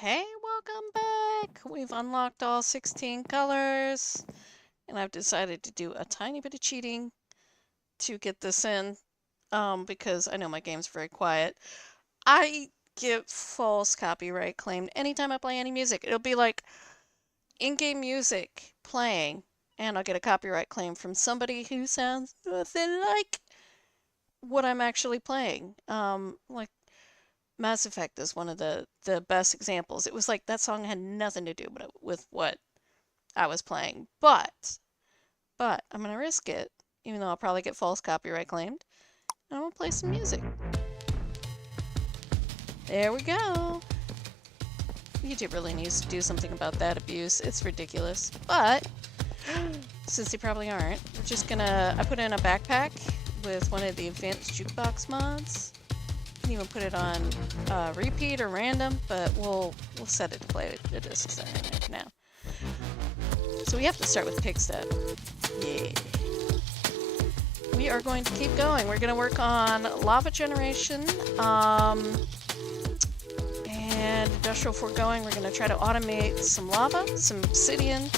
Hey, welcome back! We've unlocked all 16 colors, and I've decided to do a tiny bit of cheating to get this in, because I know my game's very quiet. I get false copyright claimed anytime I play any music. It'll be like in-game music playing, and I'll get a copyright claim from somebody who sounds nothing like what I'm actually playing. Like Mass Effect is one of the best examples. It was like that song had nothing to do with what I was playing, but I'm gonna risk it, even though I'll probably get false copyright claimed. And I'm gonna play some music. There we go. YouTube really needs to do something about that abuse. It's ridiculous. But since they probably aren't, we're just gonna. I put in a backpack with one of the advanced jukebox mods. You can even put it on repeat or random, but we'll set it to play the discs that are in it now. So we have to start with pick step. Yeah. We are going to keep going. We're going to work on lava generation and industrial foregoing. We're going to try to automate some lava, some obsidian,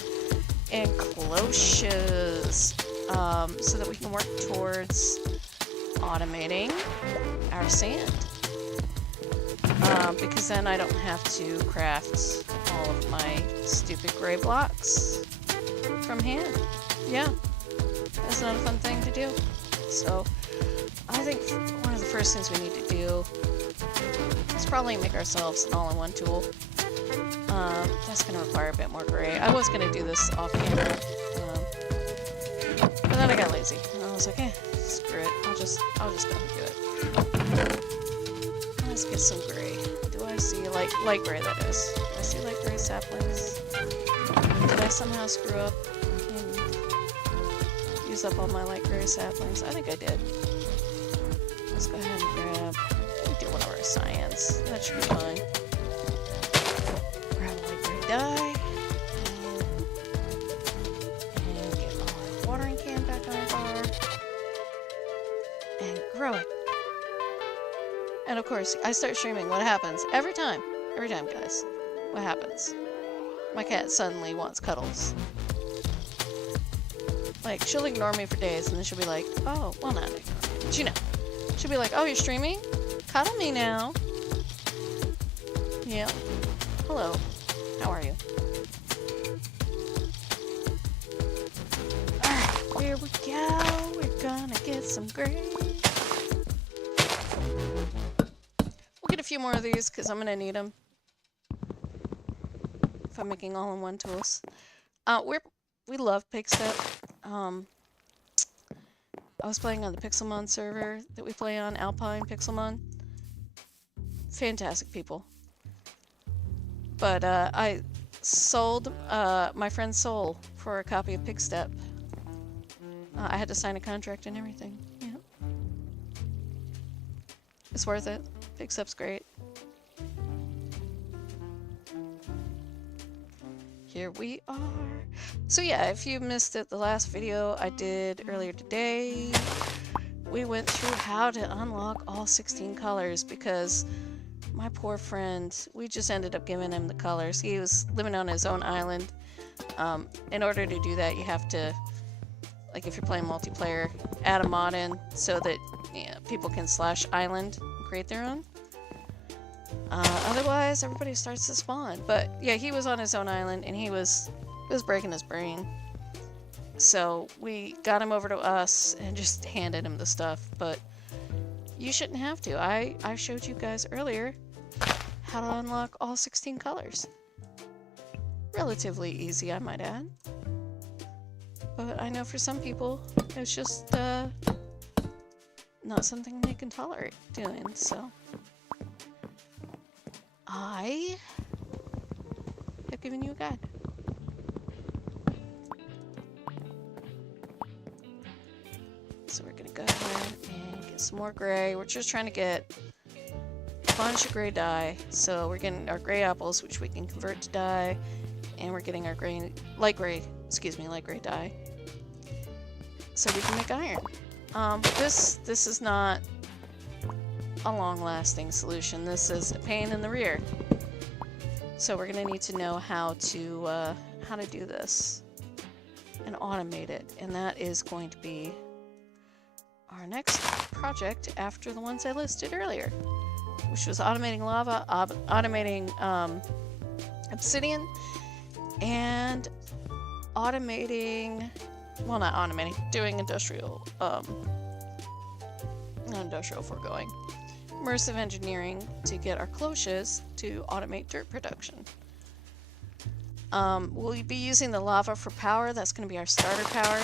and cloches so that we can work towards automating our sand. Because then I don't have to craft all of my stupid gray blocks from hand. Yeah, that's not a fun thing to do. So I think one of the first things we need to do is probably make ourselves an all-in-one tool. That's going to require a bit more gray. I was going to do this off camera, but then I got lazy and I was like, screw it. I'll just go and do it. Let's get some gray. Do I see light gray? That is. Do I see light gray saplings? Did I somehow screw up and use up all my light gray saplings? I think I did. Let's go ahead and grab. We do one of our science. That should be fine. Grab a light gray dye and get our watering can back on our bar and grow it. And of course, I start streaming. What happens? Every time, guys. What happens? My cat suddenly wants cuddles. Like, she'll ignore me for days, and then she'll be like, oh, well, not ignore me, but you know. She'll be like, oh, you're streaming? Cuddle me now. Yeah. Hello. How are you? Alright, here we go. We're gonna get some gray. A few more of these because I'm gonna need them if I'm making all-in-one tools. We love Pigstep. I was playing on the Pixelmon server that we play on, Alpine Pixelmon. Fantastic people. But I sold my friend's soul for a copy of Pigstep. I had to sign a contract and everything. Yeah, it's worth it. Pigstep's great. Here we are. So yeah, if you missed it, the last video I did earlier today, we went through how to unlock all 16 colors because my poor friend, we just ended up giving him the colors. He was living on his own island. In order to do that, you have to, like if you're playing multiplayer, add a mod in so that people can /island and create their own. Otherwise, everybody starts to spawn. But yeah, he was on his own island and he was breaking his brain. So we got him over to us and just handed him the stuff. But you shouldn't have to. I showed you guys earlier how to unlock all 16 colors. Relatively easy, I might add. But I know for some people, it's just not something they can tolerate doing, so I have given you a guide. So we're gonna go ahead and get some more gray. We're just trying to get a bunch of gray dye. So we're getting our gray apples, which we can convert to dye, and we're getting our light gray dye, so we can make iron. This is not a long-lasting solution. This is a pain in the rear. So we're gonna need to know how to do this and automate it, and that is going to be our next project after the ones I listed earlier, which was automating lava, automating obsidian, and automating, well, not automating, doing industrial foregoing. Immersive engineering to get our cloches to automate dirt production. We'll be using the lava for power. That's going to be our starter power.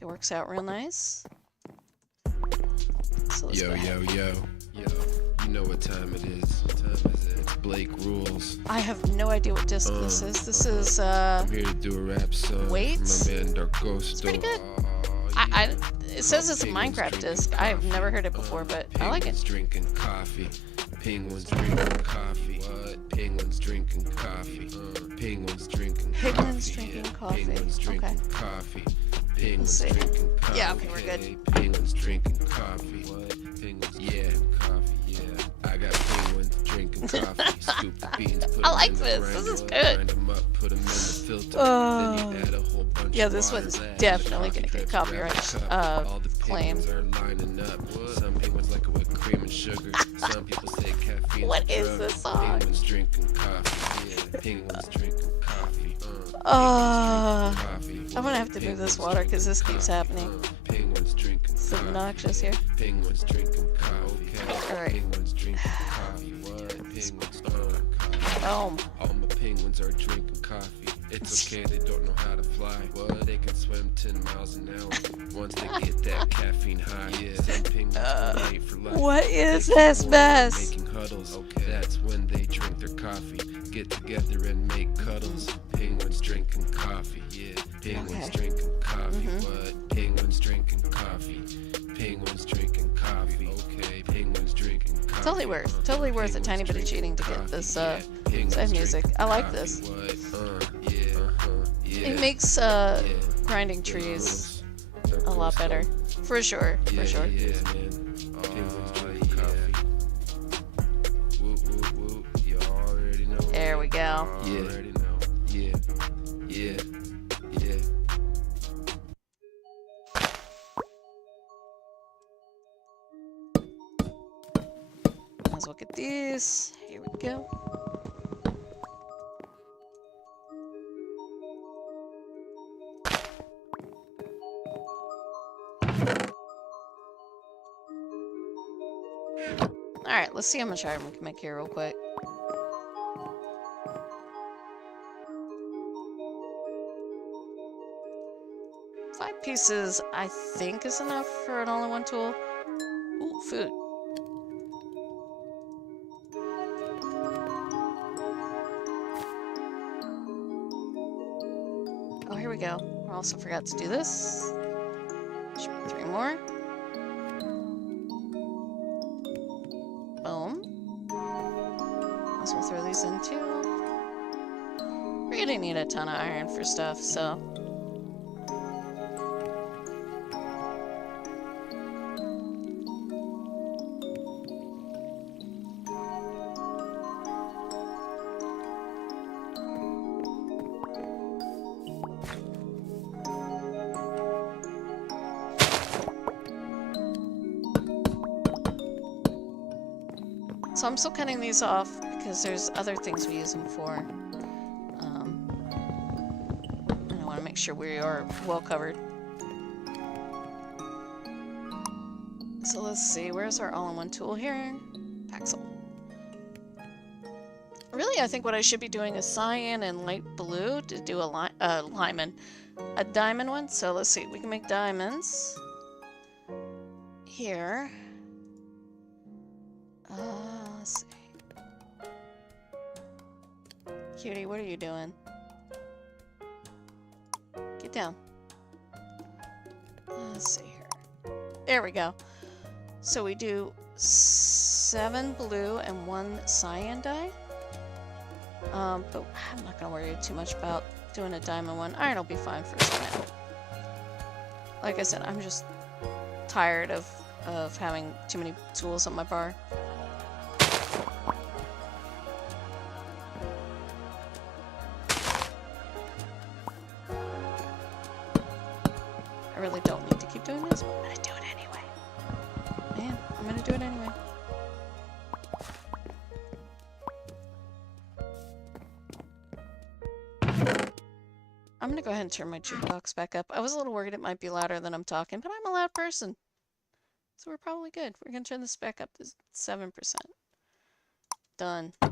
It works out real nice. So Yo, you know what time it is. What time is it? It's Blake Rules. I have no idea what disc this is. This is, I'm here to do a rap song. Wait. My man Darkosto. It's pretty good. It says it's a Minecraft disc. I have never heard it before, but I like it. Penguins drinking coffee. Penguins drinking coffee. What? Penguins drinking coffee. Penguins drinking coffee. Penguins drinking coffee. Penguins drinking Okay. coffee. Penguins see. drinking coffee. Yeah, okay, we're good. Penguins drinking coffee. What? Penguins, yeah, coffee, yeah. I got penguins drinking coffee. Scoop the beans, put I them like in the this. grinder, This is good. grind them up, put them in the filter. Then you add a whole bunch Yeah, of this water. one's Add definitely coffee gonna get drips, copyright grab a cup. All the claim. penguins are lining up. Some penguins like it with cream and sugar. Some people say caffeine. What a is drug. this song? Penguins drinking coffee. Yeah, penguins drinking coffee. I'm gonna have to move this water because this keeps happening. Penguins drinking It's coffee. obnoxious here. Penguins drinking coffee. Okay. Alright. Penguins drinking coffee. What? Penguins coffee. Boom. All my penguins are drinking coffee. It's okay, they don't know how to fly. What? They can swim 10 miles an hour once they get that caffeine high. Yeah, some penguins are late for life. What is They this keep mess? making huddles. Okay. That's when they drink their coffee. Get together and make cuddles. Penguins drinking coffee. Yeah. Penguins Okay. drinking coffee. What? Penguins drinking coffee. Penguins drinking coffee. Okay. Penguins drinking coffee. Totally worth a tiny bit of cheating to get this side music. I like this. It makes grinding trees a lot better. For sure. For sure. There we go. Yeah. Let's look at these. Here we go. Alright, let's see how much iron we can make here real quick. Five pieces, I think, is enough for an all-in-one tool. Ooh, food. Oh, here we go. I also forgot to do this. Should be 3 more. Boom. Also throw these in too. We're gonna need a ton of iron for stuff, so. So I'm still cutting these off because there's other things we use them for. And I want to make sure we are well covered. So let's see, where's our all-in-one tool here? Paxel. Really, I think what I should be doing is cyan and light blue to do a diamond one. So let's see, we can make diamonds here. Let's see. Cutie, what are you doing? Get down. Let's see here. There we go. So we do 7 blue and 1 cyan dye. But I'm not gonna worry too much about doing a diamond one. Iron will be fine for now. Like I said, I'm just tired of having too many tools on my bar. really don't need to keep doing this, but I'm gonna do it anyway. Man, I'm gonna do it anyway. I'm gonna go ahead and turn my jukebox back up. I was a little worried it might be louder than I'm talking, but I'm a loud person. So we're probably good. We're gonna turn this back up to 7%. Done. I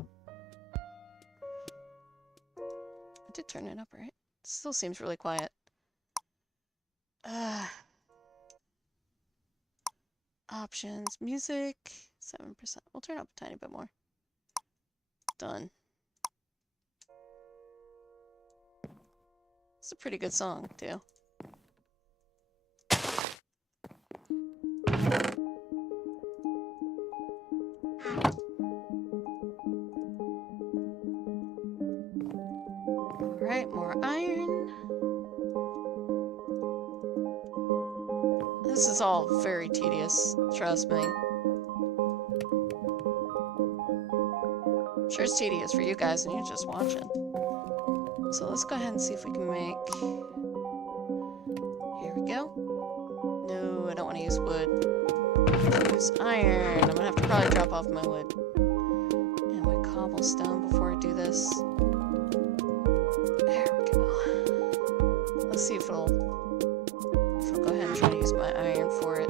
did turn it up, right? Still seems really quiet. Options, music, 7%. We'll turn up a tiny bit more. Done. It's a pretty good song, too. Alright, more iron. This is all very tedious, trust me. Sure it's tedious for you guys and you're just watching. So let's go ahead and see if we can make... Here we go. No, I don't want to use wood. Use iron. I'm gonna have to probably drop off my wood. And my cobblestone before I do this. There we go. Let's see if it'll go ahead and try to use my iron for it.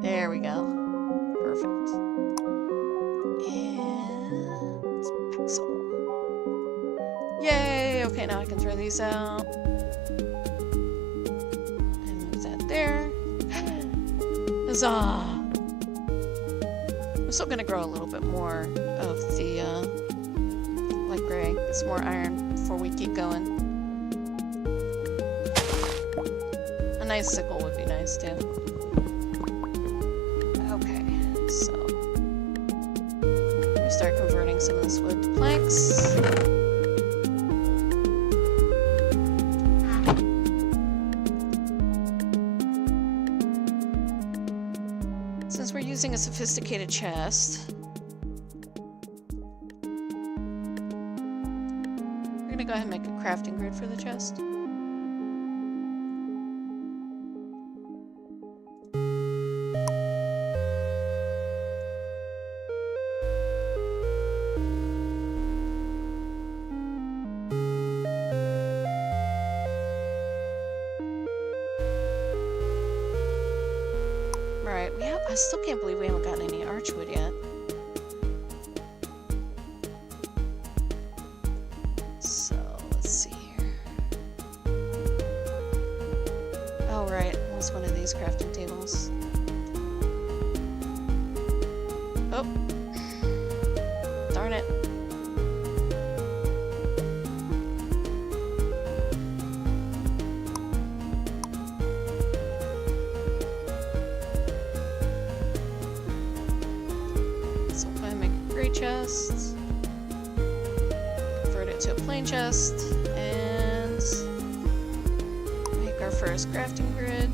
There we go. Perfect. And pixel. Yay! Okay, now I can throw these out. And move that there. Huzzah! I'm still gonna grow a little bit more of the light gray. Get some more iron before we keep going. A nice sickle would be nice too. Okay, so let me start converting some of this wood to planks. Since we're using a sophisticated chest, we're gonna go ahead and make a crafting grid for the chest. I still can't believe we haven't gotten any archwood yet. So, let's see here. Oh, right. It was one of these crafting tables. Oh. Darn it. Chest, convert it to a plain chest, and make our first crafting grid.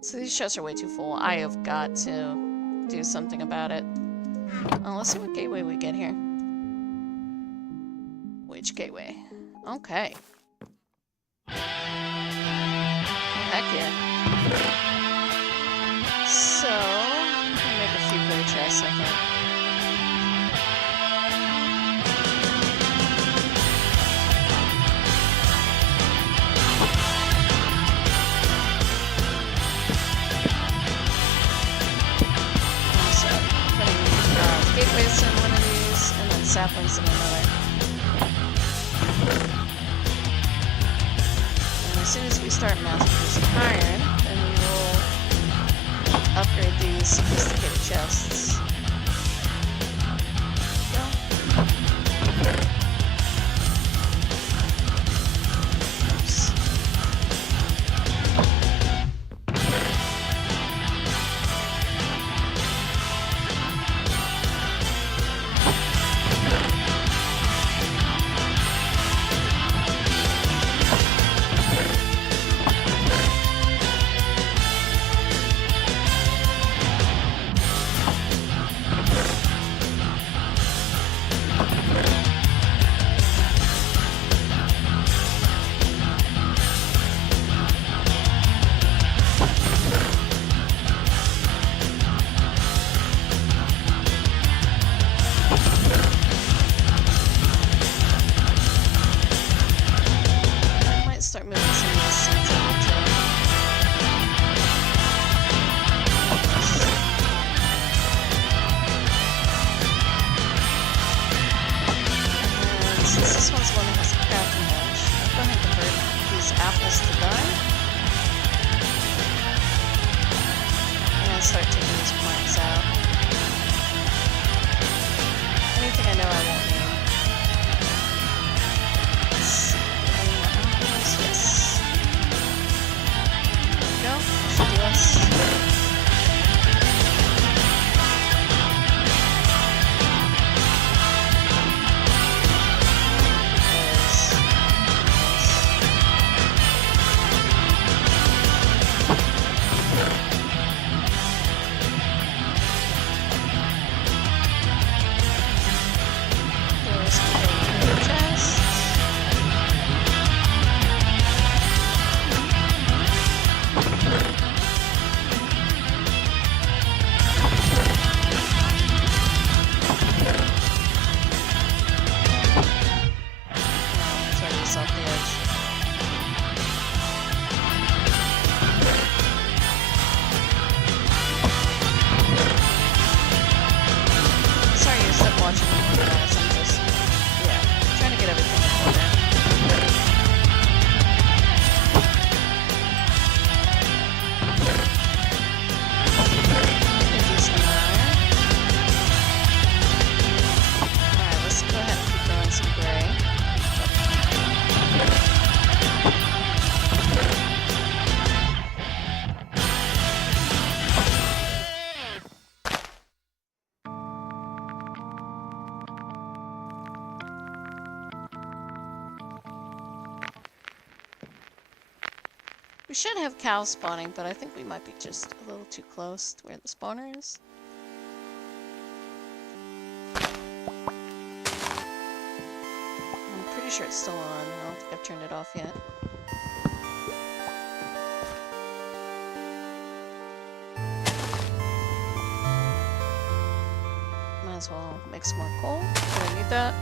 So these chests are way too full. I have got to do something about it. Let's see what gateway we get here. Which gateway? Okay. Heck yeah. So, I'm gonna make a few gray chests, I think. So, putting gateways in one of these, and then saplings in another. As soon as we start mass producing iron, then we will upgrade these sophisticated chests. Oops. removing some of the seeds of the tray. And since this one's the one that has a crafting bench, I'm going to convert these apples to dye. And start taking these planks out. Anything I know I won't need. Let's see. Any more apples? Yes. There we go. Should do us. We should have cows spawning, but I think we might be just a little too close to where the spawner is. I'm pretty sure it's still on. I don't think I've turned it off yet. Might as well make some more coal. Do I need that?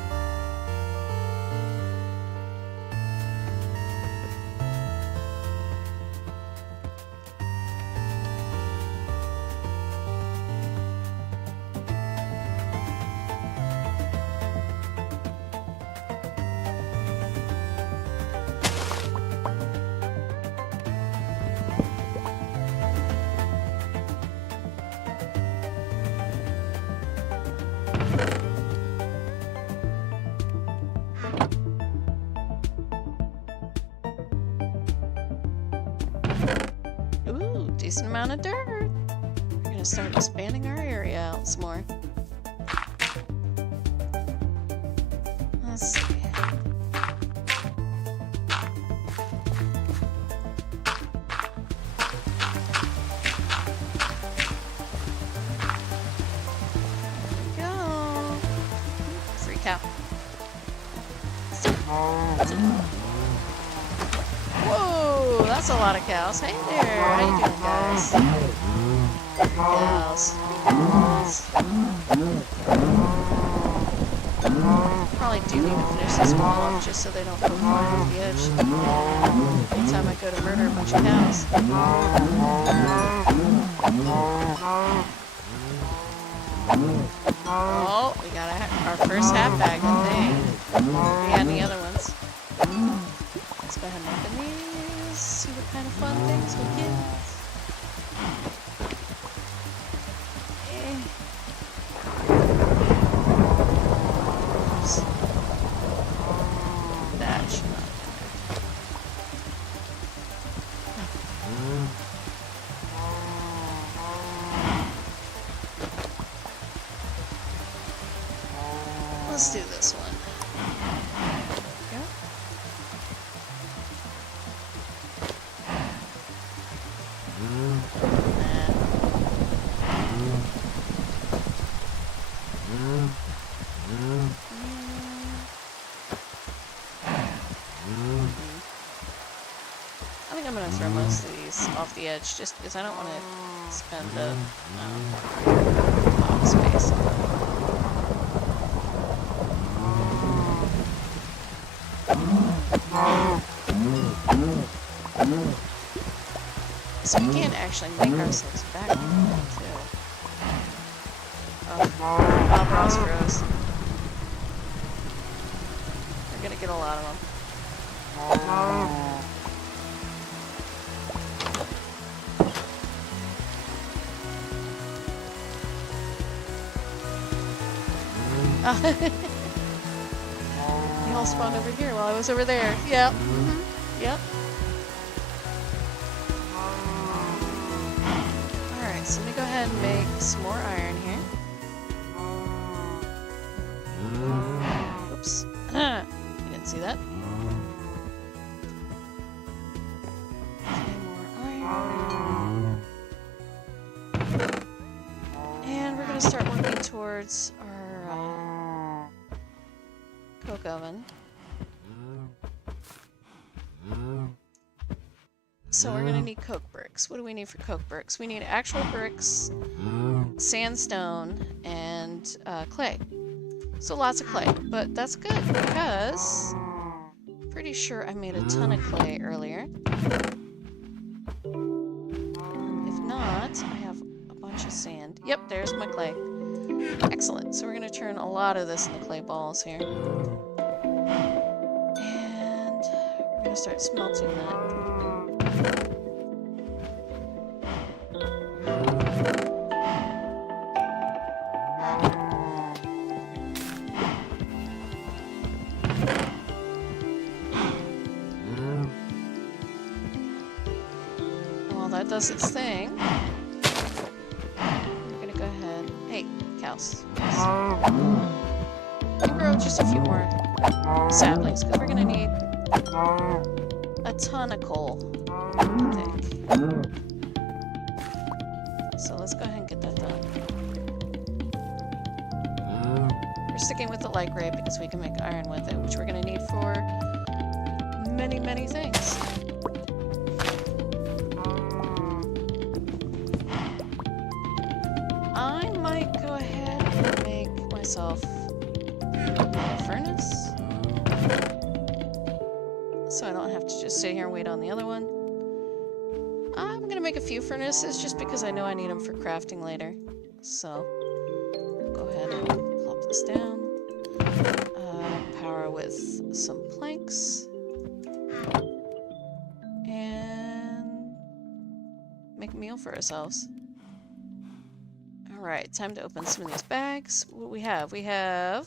Decent amount of dirt. We're gonna start expanding our area out some more. Let's see. There we go. Free cow. Whoa, that's a lot of cows. Hey there, how you doing, guys? Cows. Probably do need to finish this wall up just so they don't go flying off the edge. Anytime I go to murder a bunch of cows. Oh, we got our first half bag, I think. Yeah, any other ones? Let's go ahead and open these, see what kind of fun things we get. Oops. That should not Let's do this one. I think I'm going to throw most of these off the edge just because I don't want to spend the block space on them. So we can actually make ourselves back too. Oh, Ross froze. We're gonna get a lot of them. They all spawned over here while I was over there. Yep. Yep. Alright, so let me go ahead and make some more iron here. Oops. You didn't see that. Okay, more iron. And we're going to start working towards our coke oven. So we're going to need coke bricks. What do we need for coke bricks? We need actual bricks, sandstone, and clay. So lots of clay, but that's good because pretty sure I made a ton of clay earlier. If not, I have a bunch of sand. Yep, there's my clay. Excellent. So we're going to turn a lot of this into clay balls here. And we're going to start smelting that. While that does its thing, we're gonna go ahead. Hey, cows. We'll grow just a few more saplings because we're gonna need a ton of coal, I think. So let's go ahead and get that done. We're sticking with the light gray because we can make iron with it, which we're going to need for many, many things. I might go ahead and make myself a furnace, so I don't have to just sit here and wait on the other one. I'm going to make a few furnaces just because I know I need them for crafting later. So, go ahead and plop this down. Power with some planks. And make a meal for ourselves. Alright, time to open some of these bags. What we have? We have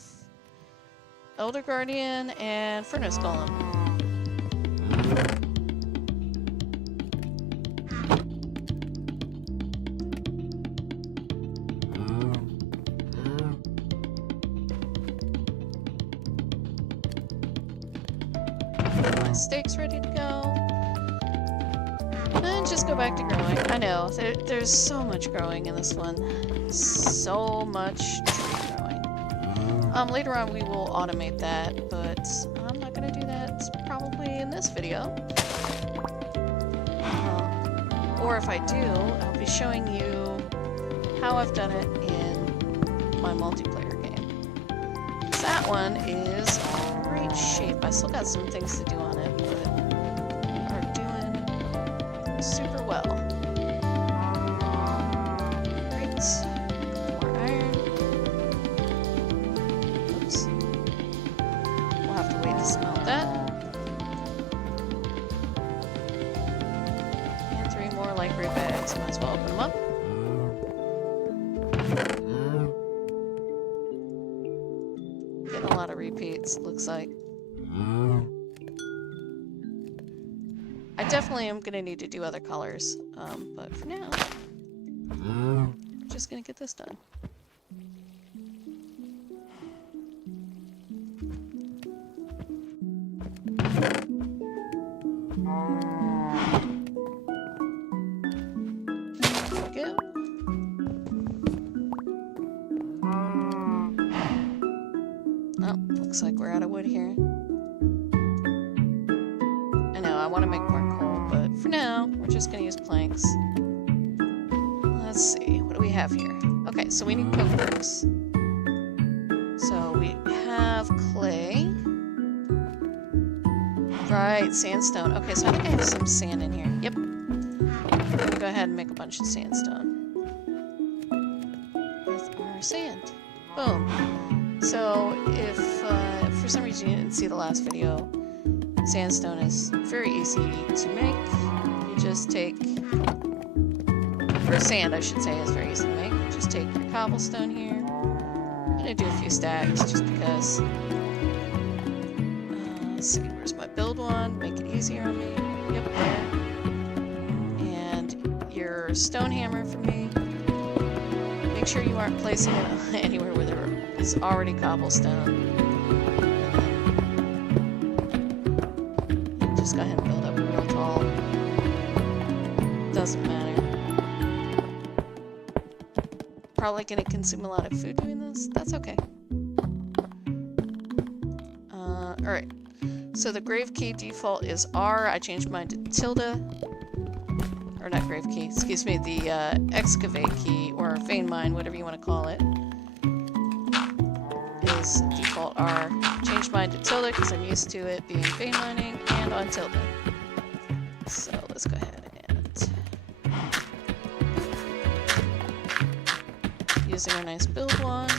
Elder Guardian and Furnace Golem. My steak's ready to go. And just go back to growing. I know, there's so much growing in this one. So much tree growing. Later on we will automate that, but I'm not going to do that probably in this video. Or if I do, I'll be showing you how I've done it in my multiplayer game. That one is in great shape. I still got some things to do on it, but are doing super well. Great. More iron. Oops. We'll have to wait to smelt that. And 3 more light gray bags. Might as well open them up. Getting a lot of repeats, looks like. I definitely am going to need to do other colors, but for now, we're just going to get this done. There we go. Oh, looks like we're out of wood here. I know, I want to make more coal, but for now, we're just going to use planks. Let's see, what do we have here? Okay, so we need coke bricks. So we have clay, right, sandstone. Okay, so I think I have some sand in here. Yep. I'm gonna go ahead and make a bunch of sandstone. With our sand. Boom. So if for some reason you didn't see the last video, sandstone is very easy to make. You just take, or sand I should say is very easy to make. Just take your cobblestone here. I'm gonna do a few stacks just because. Let's see, where's my build one? Make it easier on me. Yep, there. And your stone hammer for me. Make sure you aren't placing it anywhere where there is already cobblestone. Just go ahead and build up real tall. Doesn't matter. Probably gonna consume a lot of food doing this. That's okay. Alright. So the grave key default is R. I changed mine to tilde. Or not grave key, excuse me, the excavate key, or vein mine, whatever you want to call it, is default R. Changed mine to tilde because I'm used to it being vein mining and on tilde. So let's go ahead and using our nice build wand.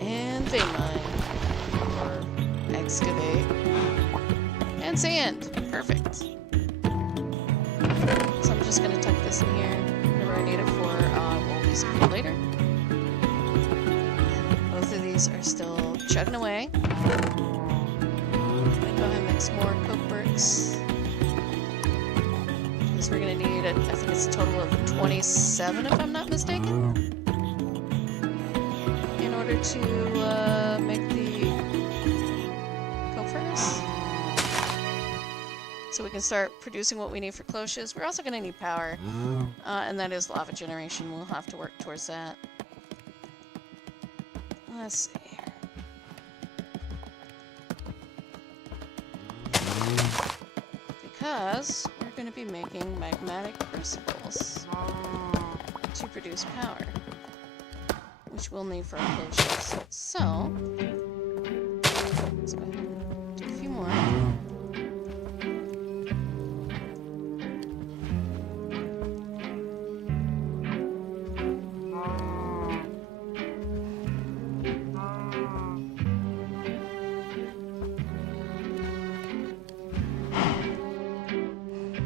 And vein mine, or excavate, and sand. Perfect. So I'm just going to tuck this in here whenever I need it for we'll use it for later. Both of these are still chugging away. I'm going to go ahead and make some more coke bricks. Because we're going to need, I think it's a total of 27 if I'm not mistaken, in order to make the coke furnace. So we can start producing what we need for cloches. We're also going to need power, and that is lava generation. We'll have to work towards that. Let's see here. Because we're going to be making magmatic crucibles to produce power, which we'll need for our cloches. So, let's go ahead and do a few more.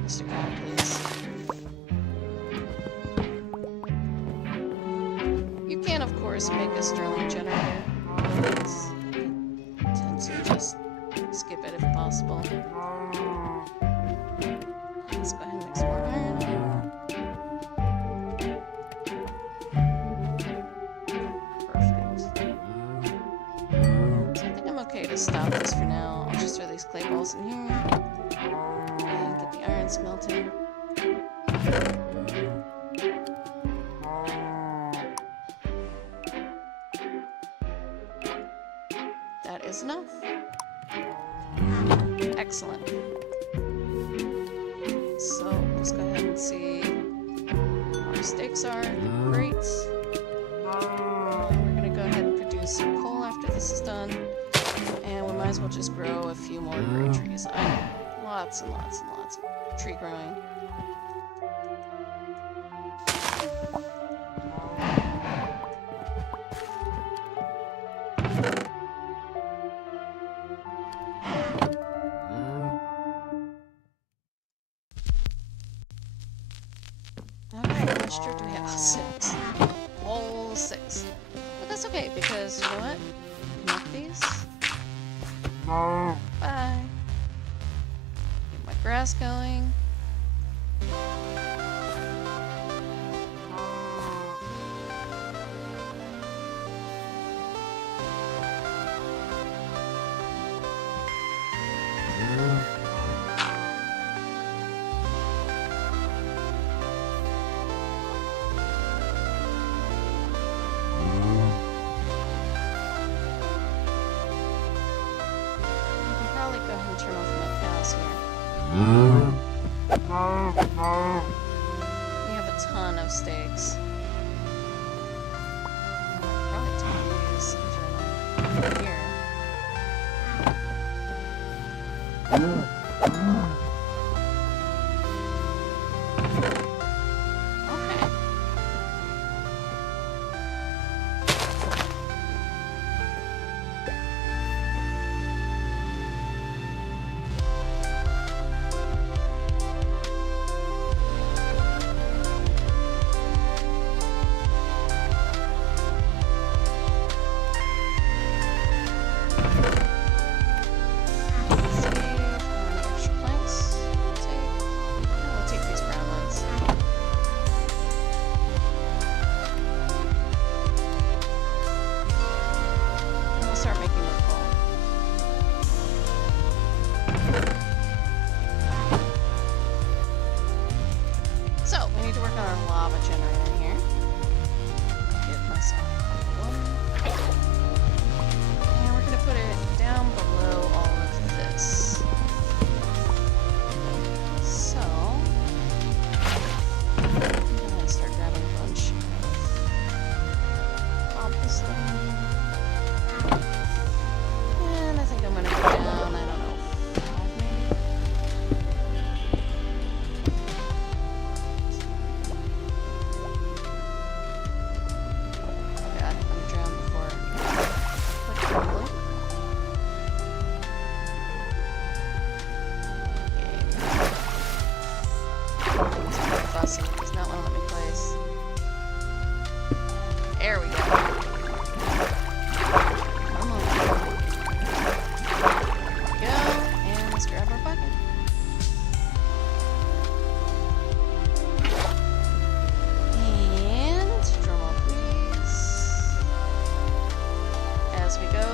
Mr. God, please. You can, of course, make a Stirling generator. I tend to just skip it if possible. Let's go ahead and make some more iron. Perfect. So I think I'm okay to stop this for now. I'll just throw these clay balls in here. And get the iron smelting. That is enough. Excellent. So let's go ahead and see how our steaks are. Great. We're gonna go ahead and produce some coal after this is done. And we might as well just grow a few more great trees. I know. Lots and lots and lots of tree growing. Alright, how much dirt do we have? 6. All 6. But that's okay, because you know what? Connect these. Bye. Get my grass going. Turn off my cows here. We have a ton of steaks. Okay. Save. How many extra planks? Take. Yeah, we'll take these brown ones. And we'll start making the coal. So, we need to work on our lava generator here. Get myself one. And we're gonna put it down below all of this. So, I'm gonna start grabbing a bunch of cobblestone. And I think I'm gonna go down, I don't know, 5 maybe? Oh god, I'm gonna drown before I click properly. It's pretty fussy. Does not want to let me place. There we go. Come on. There we go. And let's grab our bucket. And drum roll, please. As we go,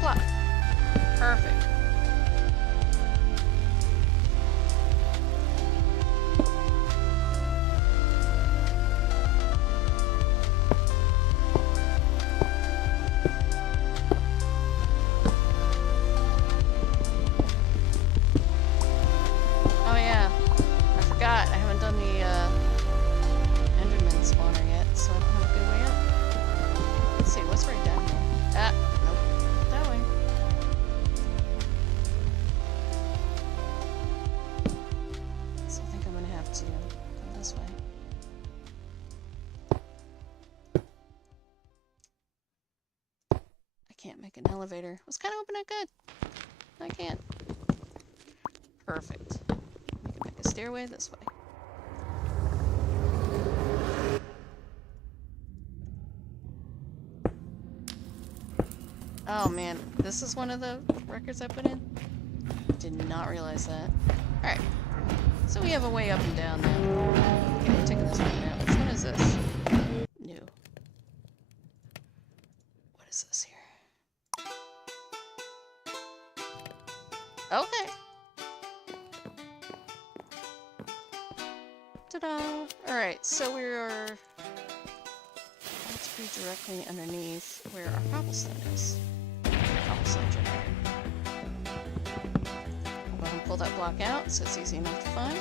plop. Perfect. Oh yeah, I forgot. I haven't done the Enderman spawner yet, so I don't have a good way up. Let's see, what's right down here? Ah, nope, that way. So I think I'm gonna have to go this way. I can't make an elevator. I was kind of hoping I could. I can't. Perfect. We can make a stairway this way. Oh man, this is one of the records I put in? Did not realize that. Alright, so we have a way up and down now. Okay, we're taking this one out. Which one is this? New. What is this here? Okay. Ta-da! Alright, so we are... Let's be directly underneath where our cobblestone is. Cobblestone generator. I'll go ahead and pull that block out so it's easy enough to find.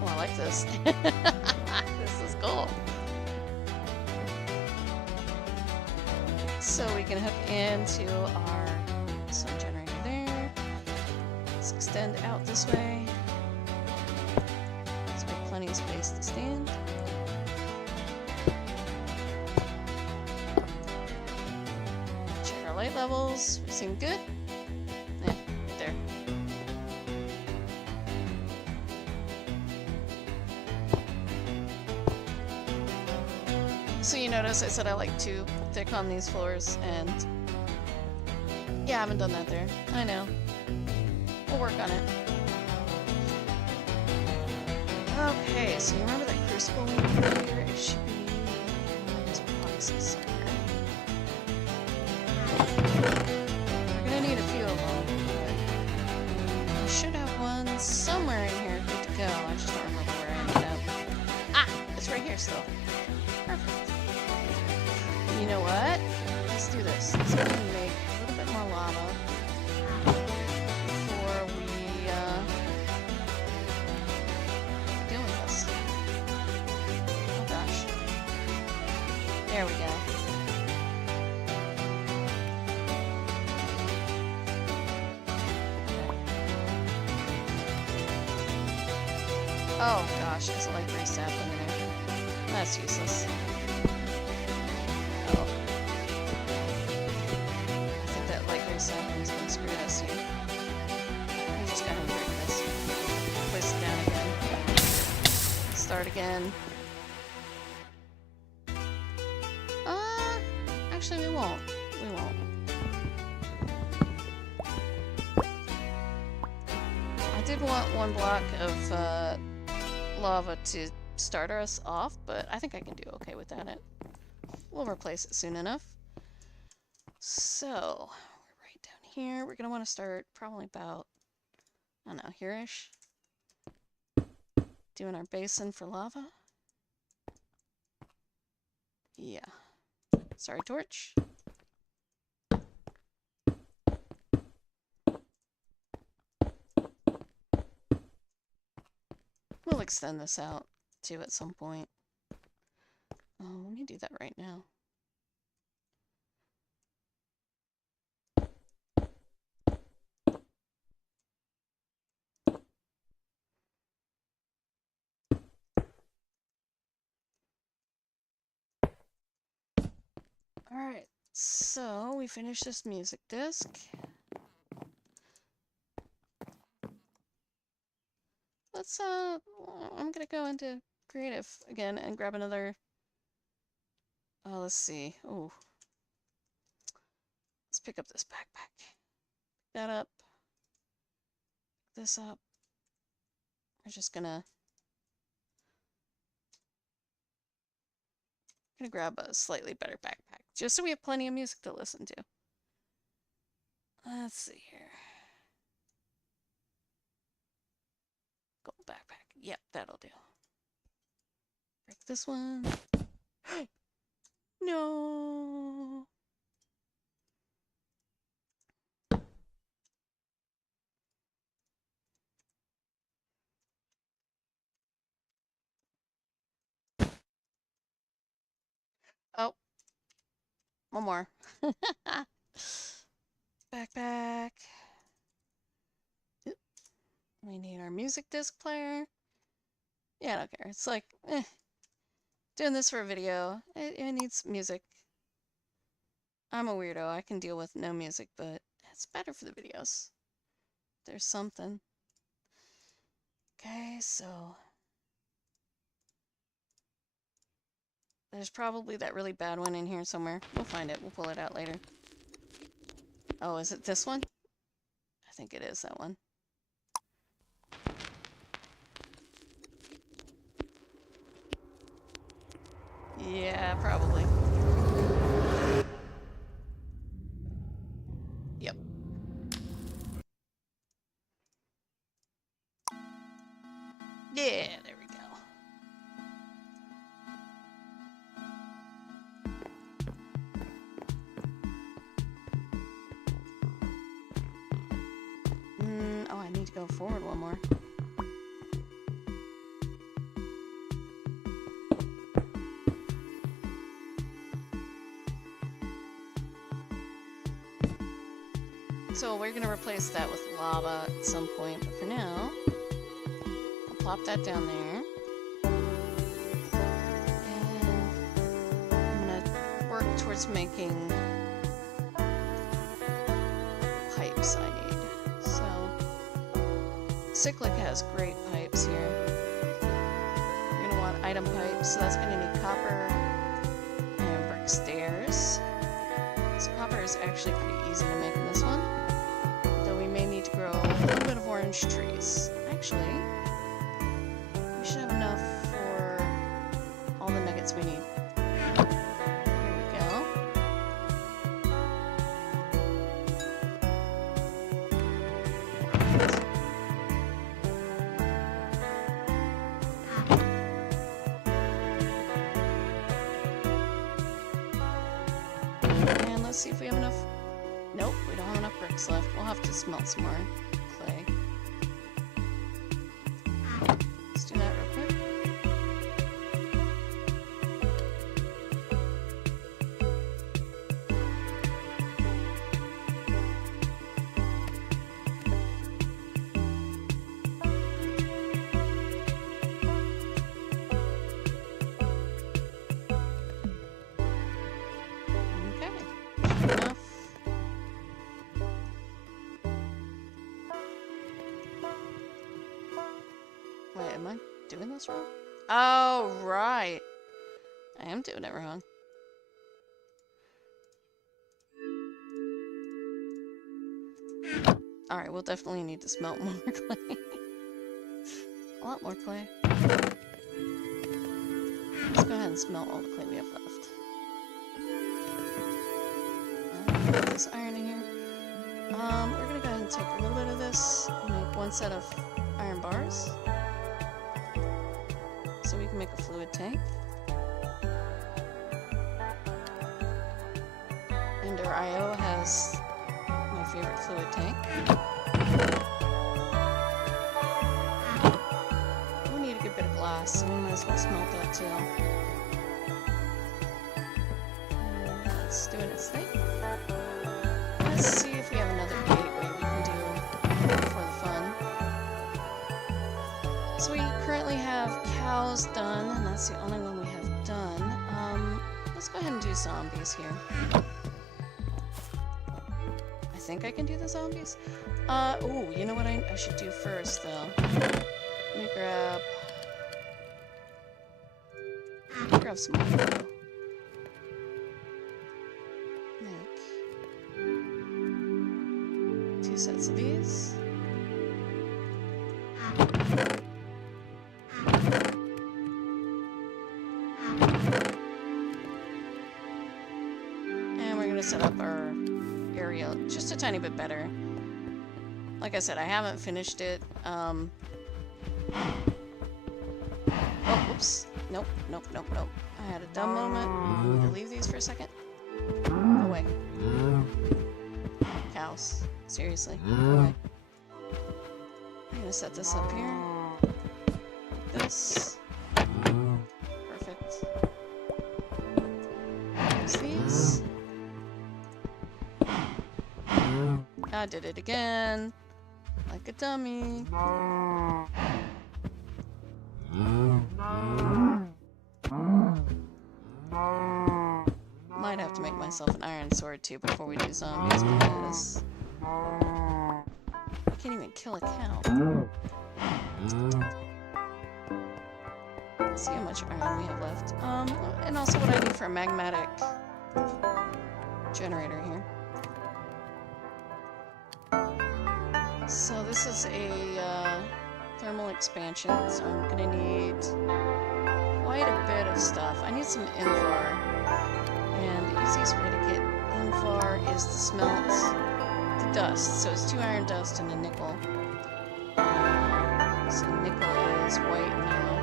Oh, I like this. This is cool. So we can hook into our sun generator there. Let's extend out this way. Let's make plenty of space to stand. Check our light levels. We seem good. Yeah, there. So you notice I said I like to thick on these floors, and yeah, I haven't done that there. I know. We'll work on it. Okay, so you remember that crucible we made earlier? It should be one of these boxes somewhere. We're gonna need a few of them, but we should have one somewhere in here good to go. I just don't remember where I ended up. Ah! It's right here still. Perfect. You know what? Let's do this. Let's go ahead and make a little bit more lava before we deal with this. Oh gosh. Oh gosh, there's a light gray sap in there. That's useless. Oh. I think that light gray sap is gonna screw us here. I'm just gonna break this. Place it down again. Start again. Actually we won't. We won't. I did want one block of lava to start us off, but I think I can do okay without it. We'll replace it soon enough. So, we're right down here. We're going to want to start probably about, I don't know, here-ish. Doing our basin for lava. Yeah. Sorry, torch. We'll extend this out too at some point. Oh, let me do that right now. Alright, so we finished this music disc. Let's, I'm gonna go into creative again and grab another, let's see. Ooh. Let's pick up this backpack. Pick that up. Pick this up. We're just gonna grab a slightly better backpack, just so we have plenty of music to listen to. Let's see here. Gold backpack. Yep, that'll do. Break this one. No. Oh. One more. Backpack. We need our music disc player. Yeah, I don't care. It's like, doing this for a video. It needs music. I'm a weirdo. I can deal with no music, but it's better for the videos. There's something. Okay, so there's probably that really bad one in here somewhere. We'll find it. We'll pull it out later. Oh, is it this one? I think it is that one. Yeah, probably. Yep. Yeah, there we go. Oh, I need to go forward one more. So we're gonna replace that with lava at some point, but for now, I'll plop that down there. And I'm gonna work towards making pipes I need. So, Cyclic has great pipes here. You're gonna want item pipes, so that's gonna need copper and brick stairs. So copper is actually pretty easy to make in this one. Though we may need to grow a little bit of orange trees. Actually, we should have enough for all the nuggets we need. Here we go. And let's see if we have enough. Nope, we don't have enough bricks left. We'll have to smelt some more clay. Let's do that real quick. am I doing this wrong? Oh, right. I am doing it wrong. Alright, we'll definitely need to smelt more clay. A lot more clay. Let's go ahead and smelt all the clay we have left. Put this iron in here. We're gonna go ahead and take a little bit of this and make one set of iron bars. So we can make a fluid tank. Ender IO has my favorite fluid tank. We need a good bit of glass, so we might as well smelt that too. And it's doing its thing. Let's see if we have another gateway we can do for the fun. So we currently have cows done, and that's the only one we have done. Let's go ahead and do zombies here. I think I can do the zombies. Ooh, you know what I should do first, though? Let me grab some more glue. Make 2 sets of these. And we're gonna set up our area just a tiny bit better. Like I said, I haven't finished it. Oh, whoops. Nope. I had a dumb moment. I'm gonna leave these for a second. Go away. Cows. Seriously. Go away. I'm gonna set this up here. Like this. Perfect. Use these. I did it again. Like a dummy. Might have to make myself an iron sword too before we do zombies because I can't even kill a cow. Let's see how much iron we have left. And also what I need for a magmatic generator here. So this is a thermal expansion, so I'm gonna need quite a bit of stuff. I need some Invar, and the easiest way to get Invar is to smelt the dust. So it's 2 iron dust and a nickel. So nickel is white and yellow.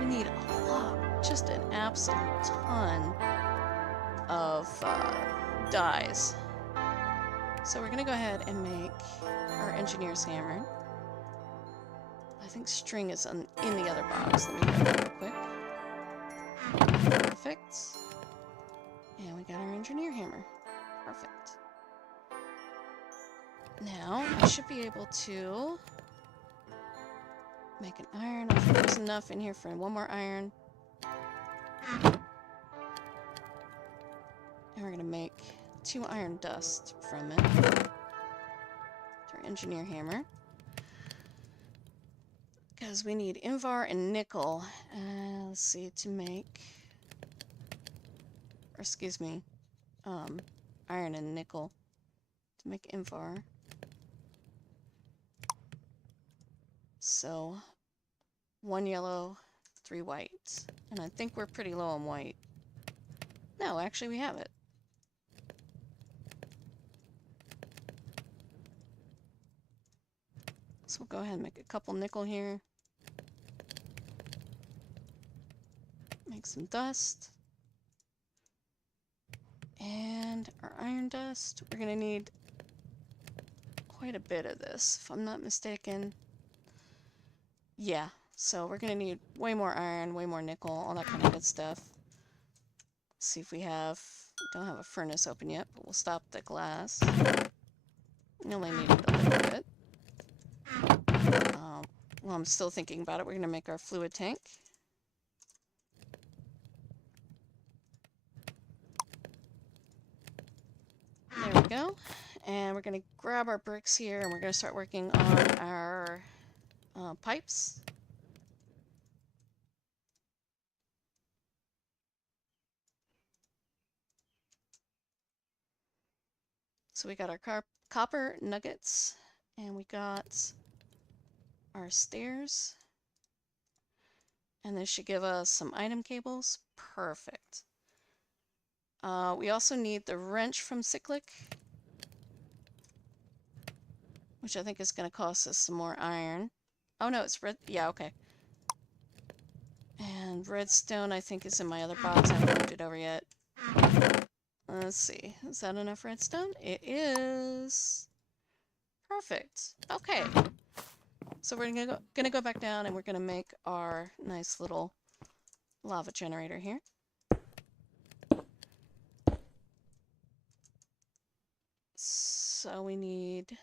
We need a lot, just an absolute ton of dyes. So we're gonna go ahead and make our engineer's hammer. I think string is in the other box. Let me grab that real quick. Perfect. And we got our engineer hammer. Perfect. Now, I should be able to make an iron. I think there's enough in here for one more iron. And we're gonna make 2 iron dust from it. Our engineer hammer. Because we need Invar and nickel. Let's see, to make... Or excuse me, iron and nickel to make Invar. So, 1 yellow, 3 white. And I think we're pretty low on white. No, actually we have it. So we'll go ahead and make a couple nickel here. Make some dust. And our iron dust. We're going to need quite a bit of this, if I'm not mistaken. Yeah, so we're going to need way more iron, way more nickel, all that kind of good stuff. Let's see if we have... We don't have a furnace open yet, but we'll stop the glass. We only needed a little bit. Well, I'm still thinking about it. We're going to make our fluid tank. There we go. And we're going to grab our bricks here, and we're going to start working on our pipes. So we got our copper nuggets, and we got our stairs. And this should give us some item cables. Perfect. We also need the wrench from Cyclic, which I think is going to cost us some more iron. Oh no, it's red. Yeah, okay. And redstone, I think, is in my other box. I haven't moved it over yet. Let's see. Is that enough redstone? It is. Perfect. Okay. So we're gonna go back down and we're gonna make our nice little lava generator here. So we need,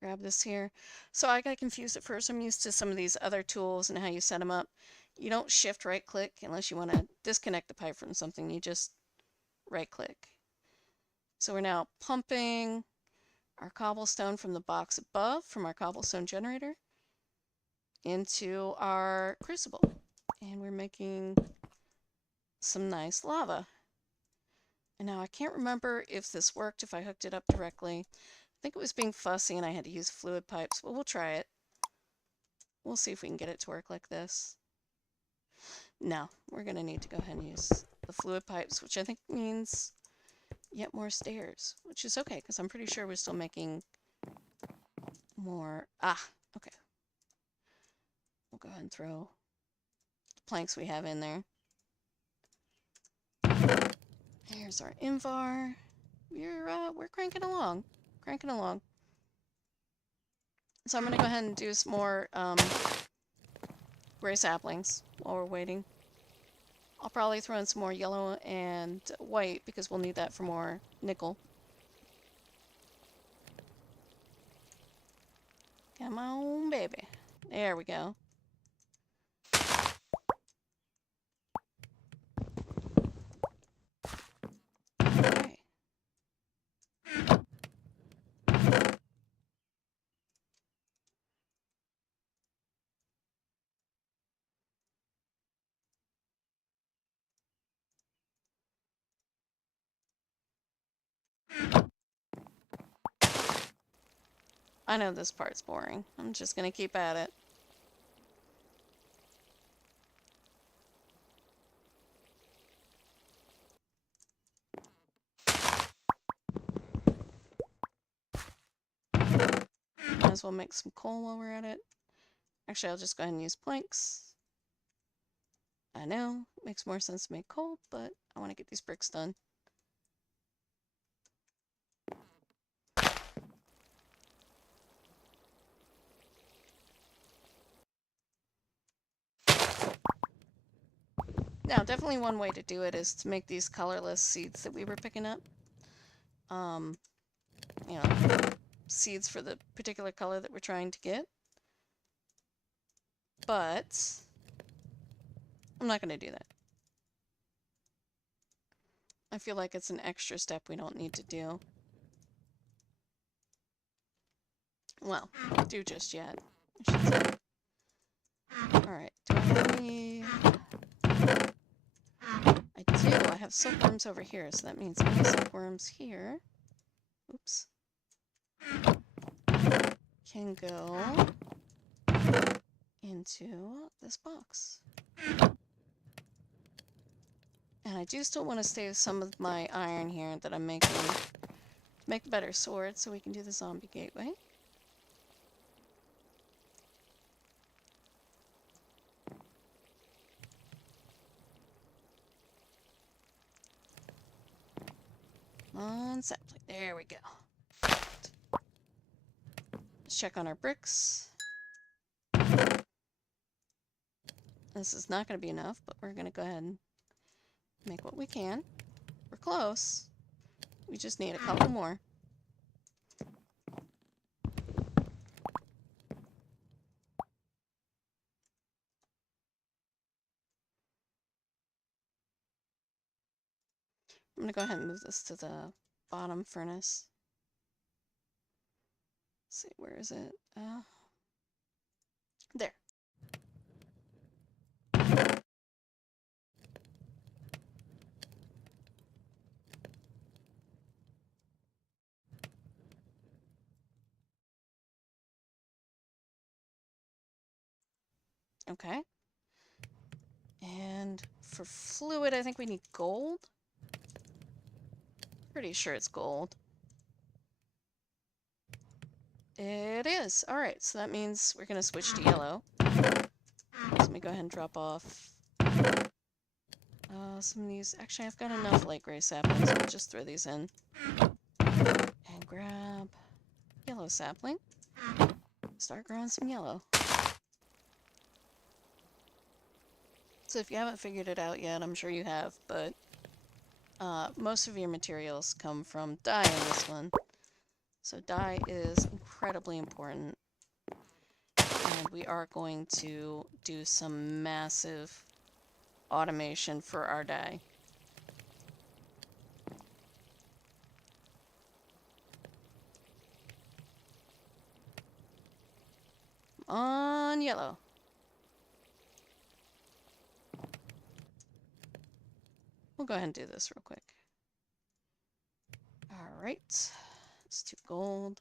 grab this here. So I got confused at first. I'm used to some of these other tools and how you set them up. You don't shift right click unless you want to disconnect the pipe from something. You just right click. So we're now pumping our cobblestone from the box above, from our cobblestone generator, into our crucible. And we're making some nice lava. And now I can't remember if this worked, if I hooked it up directly. I think it was being fussy and I had to use fluid pipes, but we'll try it. We'll see if we can get it to work like this. No, we're going to need to go ahead and use the fluid pipes, which I think means yet more stairs, which is okay, because I'm pretty sure we're still making more. Ah, okay. We'll go ahead and throw the planks we have in there. Here's our invar. We're cranking along. Cranking along. So I'm going to go ahead and do some more gray saplings while we're waiting. I'll probably throw in some more yellow and white because we'll need that for more nickel. Come on, baby. There we go. Okay. I know this part's boring. I'm just gonna keep at it. Might as well make some coal while we're at it. Actually, I'll just go ahead and use planks. I know, it makes more sense to make coal, but I want to get these bricks done. Now, definitely one way to do it is to make these colorless seeds that we were picking up. You know, seeds for the particular color that we're trying to get. But I'm not going to do that. I feel like it's an extra step we don't need to do. Well, do just yet, I should say. Alright, do I have any... I do, I have silkworms over here, so that means any silkworms here, oops, can go into this box. And I do still want to save some of my iron here that I'm making to make better swords so we can do the zombie gateway. On sapling. There we go. Let's check on our bricks. This is not going to be enough, but we're going to go ahead and make what we can. We're close. We just need a couple more. I'm going to go ahead and move this to the bottom furnace. Let's see, where is it? There. Okay. And for fluid, I think we need gold. Pretty sure it's gold. It is. All right, so that means we're going to switch to yellow. So let me go ahead and drop off some of these. Actually, I've got enough light gray saplings, so I'll just throw these in. And grab yellow sapling. Start growing some yellow. So if you haven't figured it out yet, I'm sure you have, but most of your materials come from dye in this one. So dye is incredibly important. And we are going to do some massive automation for our dye. On yellow. We'll go ahead and do this real quick. All right, let's do gold.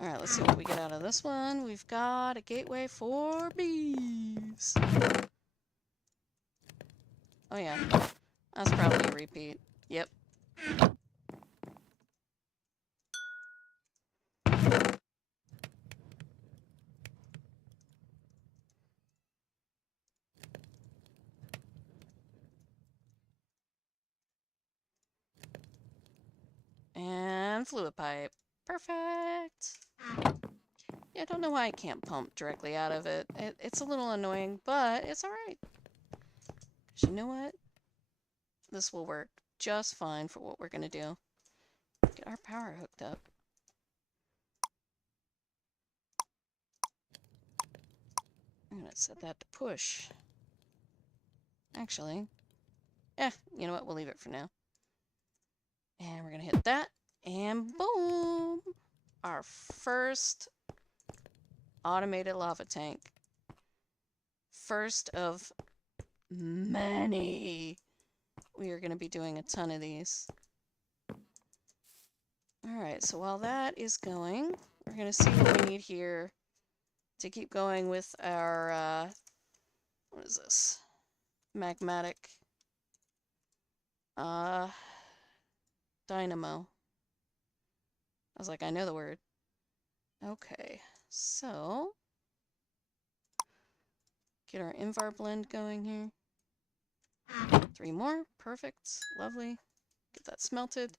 All right, let's see what we get out of this one. We've got a gateway for bees. Oh yeah, that's probably a repeat. Yep. And fluid pipe. Perfect. Yeah, I don't know why I can't pump directly out of it. It's a little annoying, but it's alright. Because you know what? This will work just fine for what we're going to do. Get our power hooked up. I'm going to set that to push. Actually, you know what? We'll leave it for now. And we're going to hit that. And boom! Our first automated lava tank. First of many. We are going to be doing a ton of these. Alright, so while that is going, we're going to see what we need here to keep going with our, what is this? Magmatic. Dynamo. I was like, I know the word. Okay, so get our Invar blend going here. 3 more, perfect, lovely. Get that smelted.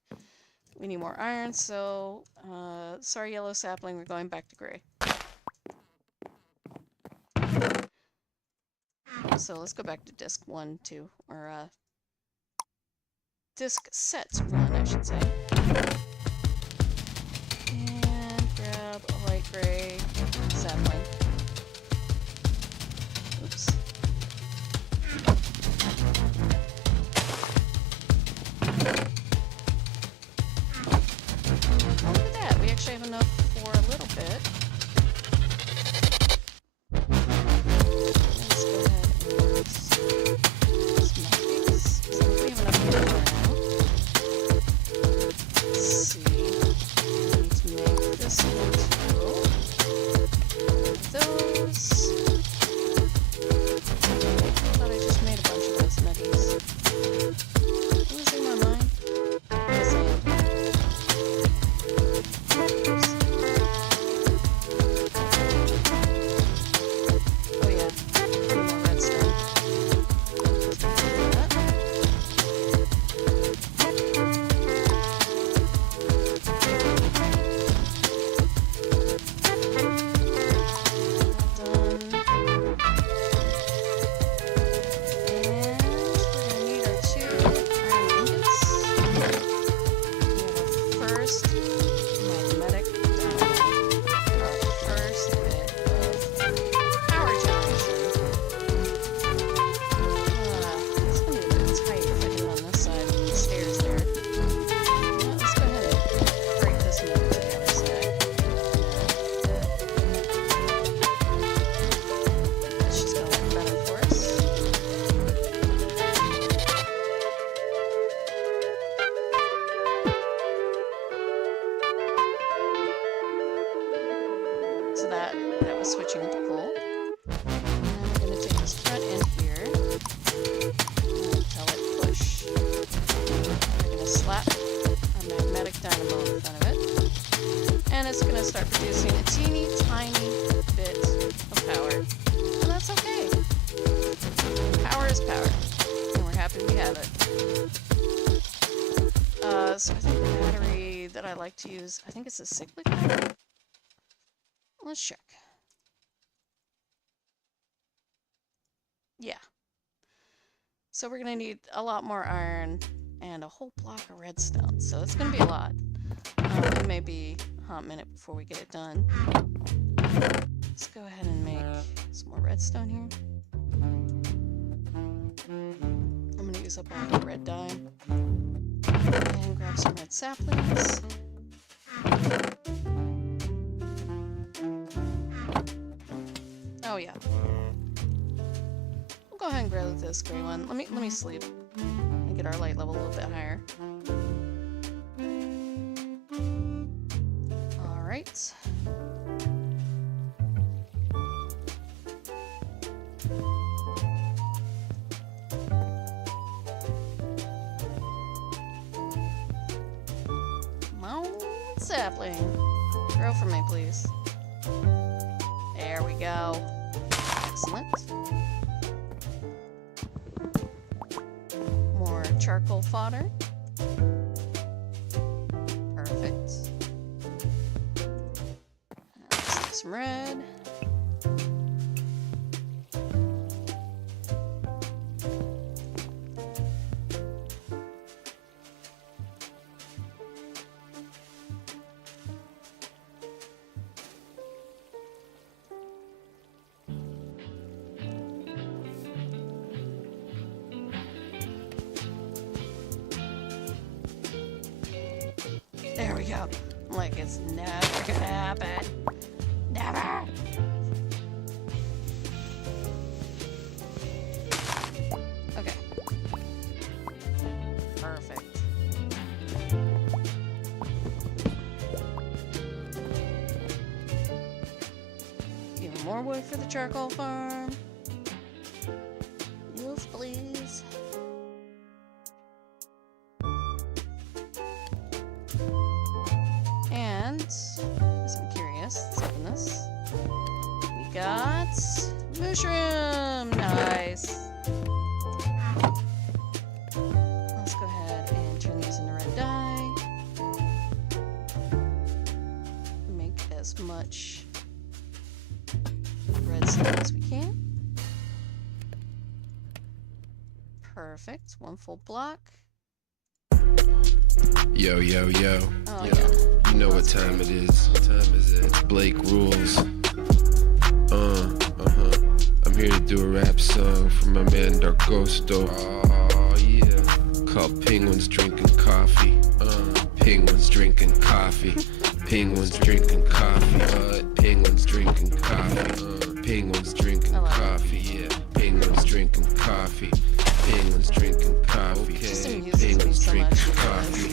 We need more iron, so sorry yellow sapling, we're going back to gray. So let's go back to disc 1, 2, or disc set 1, I should say. And grab a light gray sapling. Oops. Oh, look at that. We actually have enough for a little bit. Let's go ahead and smelt these. So we have enough for now. switching the pole. And we're going to take this front end here and tell it push. We're going to slap our magmatic dynamo in front of it. And it's going to start producing a teeny tiny bit of power. And that's okay. Power is power. And we're happy we have it. So I think the battery that I like to use, I think it's a cyclic battery. Let's check. Yeah. So we're going to need a lot more iron and a whole block of redstone. So it's going to be a lot. It may be a hot minute before we get it done. Let's go ahead and make some more redstone here. I'm going to use up all the red dye. And grab some red saplings. Oh yeah. We'll go ahead and grab this gray one. Let me sleep and get our light level a little bit higher. Alright. Sapling. Grow for me, please. There we go. Excellent. More charcoal fodder. Perfect. Let's take some red. There we go. Like it's never gonna happen. Never. Okay. Perfect. Even more wood for the charcoal farm. Yes, please. And, because I'm curious, let's open this. We got mushroom! Nice! Let's go ahead and turn these into red dye. Make as much redstone as we can. Perfect. One full block. Yo, yo, yo. Oh, Yo. yeah. You know what time it is. What time is it? It's Blake Rules. I'm here to do a rap song for my man Darkosto. Oh, yeah. Called Penguins Drinking Coffee. Penguins drinking coffee. Penguins drinking coffee. Penguins drinking coffee. Penguins drinking coffee. Yeah. Penguins drinking coffee. Penguins drinking coffee. Just Okay. amuses me Penguins so drinking much. coffee.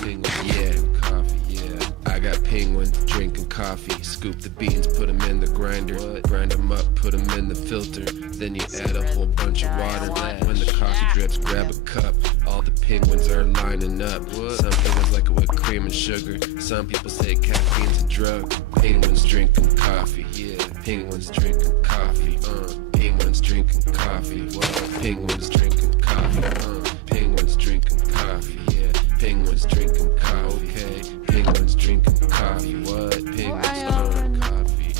Penguins, yeah, coffee, yeah. I got penguin drinking coffee. Scoop the beans, put them in the grinder. Grind them up, put them in the filter. Then you add a whole bunch of water. When the coffee drips, grab a cup. All the penguins are lining up. Some penguins like it with cream and sugar. Some people say caffeine's a drug. Penguins drinking coffee, yeah. Penguins drinking coffee, Penguins drinking coffee, what? Penguins drinking coffee, Penguins drinking coffee, yeah. Penguins drinking coffee, okay. Penguins drinking coffee, what? Penguins drinking coffee.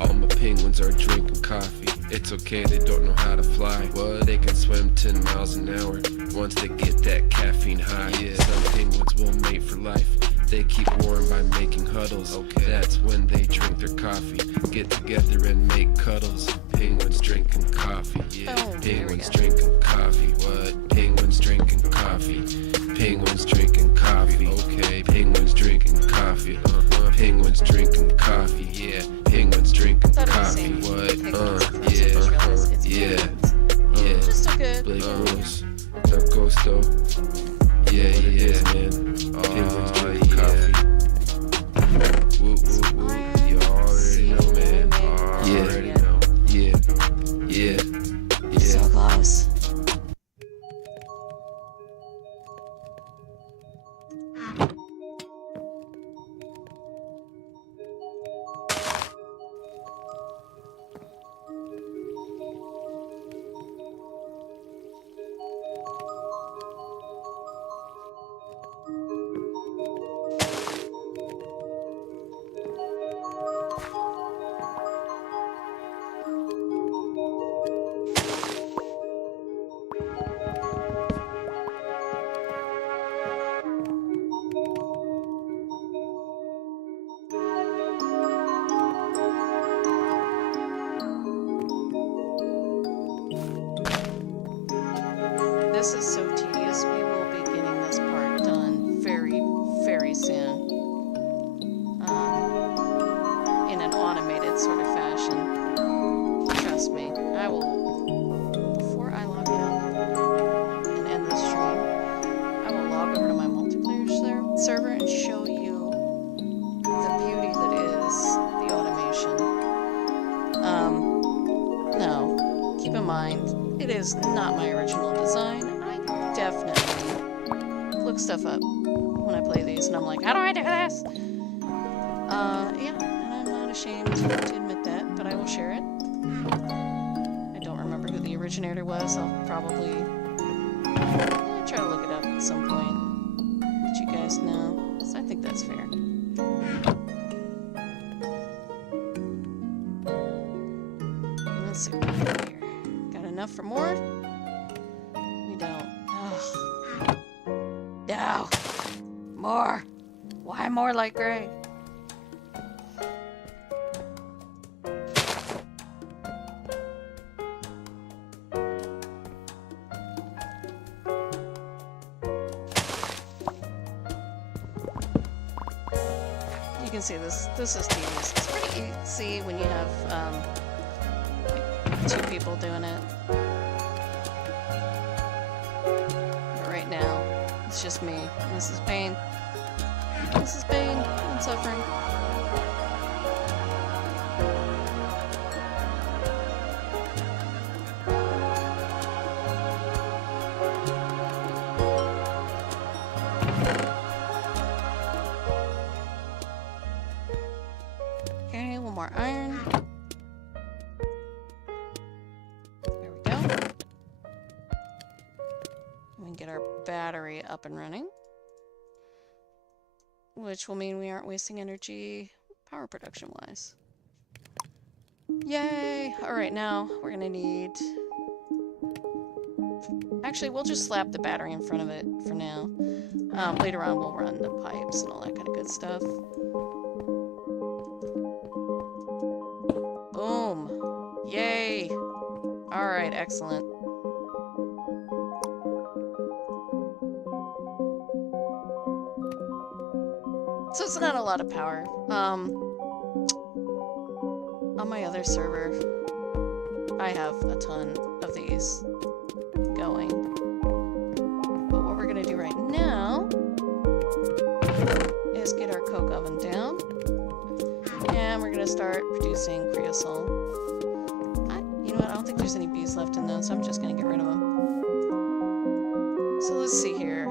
All my penguins are drinking coffee. It's okay, they don't know how to fly. What? They can swim 10 miles an hour once they get that caffeine high. Yeah, some penguins will mate for life. They keep warm by making huddles. Okay, that's when they drink their coffee. Get together and make cuddles. Penguins drinking coffee. Yeah, Oh, penguins drinking coffee. What? Penguins drinking coffee. Penguins drinking coffee. Okay, penguins drinking coffee. Penguins drinking coffee. Yeah, penguins drinking coffee. What? Yeah, yeah, yeah. Just so good. Blake Rules. Darkosto. Yeah, yeah, man. Penguins drinking coffee. Woo, woo, woo. You already know, man. Yeah, this is so tedious. We will be getting this part done very, very soon. In an automated sort of fashion. Trust me. I will, before I log out and end this stream, I will log over to my multiplayer server and show you the beauty that is the automation. No, keep in mind, it is not my original design. I definitely look stuff up when I play these, and I'm like, how do I do this? Yeah, and I'm not ashamed to admit that, but I will share it. I don't remember who the originator was. I'll probably try to look it up at some point. Let you guys know, so I think that's fair. Let's see what we got here. Got enough for more? We don't. Ugh. No! More! Why more light gray? You can see this is tedious. It's pretty easy when you have like 2 people doing it. But right now, it's just me. This is pain. This is pain and suffering. Okay, one more iron. There we go. We can get our battery up and running, which will mean we aren't wasting energy power production wise. Yay! Alright, now we're gonna need... Actually, we'll just slap the battery in front of it for now. Later on we'll run the pipes and all that kind of good stuff. Boom! Yay! Alright, excellent. So it's not a lot of power. On my other server, I have a ton of these going. But what we're gonna do right now is get our coke oven down, and we're gonna start producing creosote. You know what? I don't think there's any bees left in those, so I'm just gonna get rid of them. So let's see here.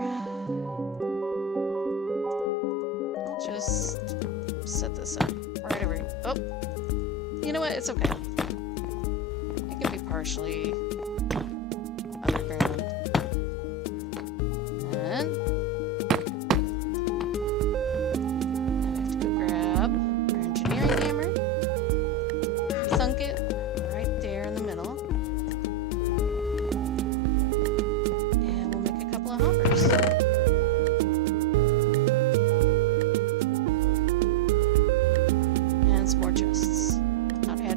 Just set this up right over here. Oh, you know what? It's okay. It can be partially underground. And now we have to go grab our engineering hammer, thunk it right there in the middle, and we'll make a couple of hoppers.